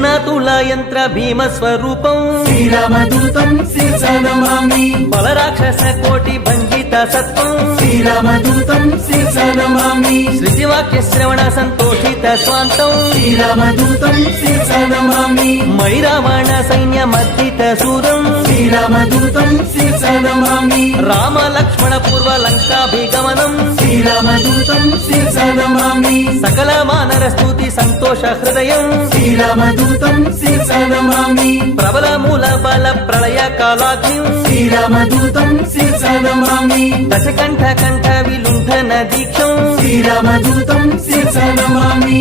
చిన్నాతుల యంత్ర భీమ స్వరూపం శ్రీరామదూతం శిరసా నమామి బలరాక్షస కోటి భంజిత సత్వం శ్రీరామదూతం శిరసా నమామి శృతివాక్య శ్రవణ సంతోషిత స్వాంతం శ్రీరామదూతం శిరసా నమామి మై రావణ సైన్య మర్దిత శూరం శ్రీరామదూతం శిరసా నమామి రామ లక్ష్మణ పూర్వ లంకాభిగమనం శ్రీరామదూతం శిరసా నమామి సకల మానర స్తుతి సంతోష హృదయం శ్రీరామదూతం శిరసా నమామి ప్రబల మూల బల ప్రళయ కాలాగ్నిం శ్రీరామదూతం శిరసా నమామి దశకంఠ కంఠ విలుంఠన దీక్షం శ్రీరామదూతం శిరసా నమామి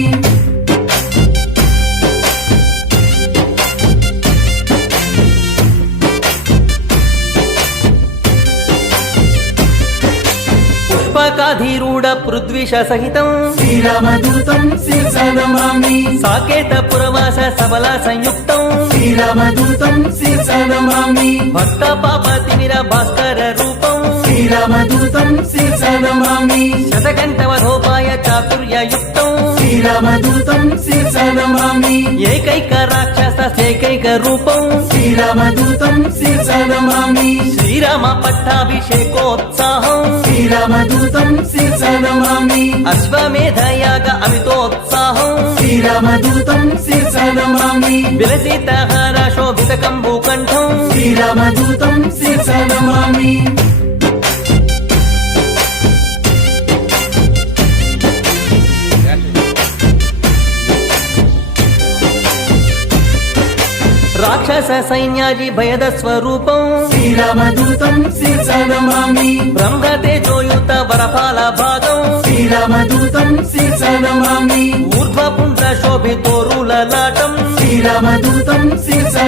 పుష్పకాధీరూఢ పృథ్వీష సహితం శ్రీరామదూతం శిరసా నమామి సాకేత పురవాస సబల సంయుక్తం శ్రీరామదూతం శిరసా నమామి భక్త పాప తిమిర భాస్కర రూపం శ్రీరామదూతం శిరసా నమామి శతకంఠవధోపాయ చాతుర్యయుక్తం శ్రీరామదూతం శిరసా నమామి ఏకైక రాక్షస ఏకైక రూపం శ్రీరామదూతం శిరసా నమామి శ్రీరామ పట్టాభిషేకోత్సాహం శ్రీరామదూతం శిరసా నమామి అశ్వమేధయాగ అమితోత్సాహం శ్రీరామదూతం శిరసా నమామి విలసితహార శోభిత కంబుకంఠం శ్రీరామదూతం శిరసా నమామి రాక్షస సైన్యాజి భయద స్వరూపం శ్రీరామదూతం శిరసా నమామి బ్రహ్మ తేజోయుత వరఫాల భాగం శ్రీరామదూతం శిరసా నమామి ఊర్ధ్వ పుండ్ర శోభితోరుల లాటం శ్రీరామదూతం శిరసా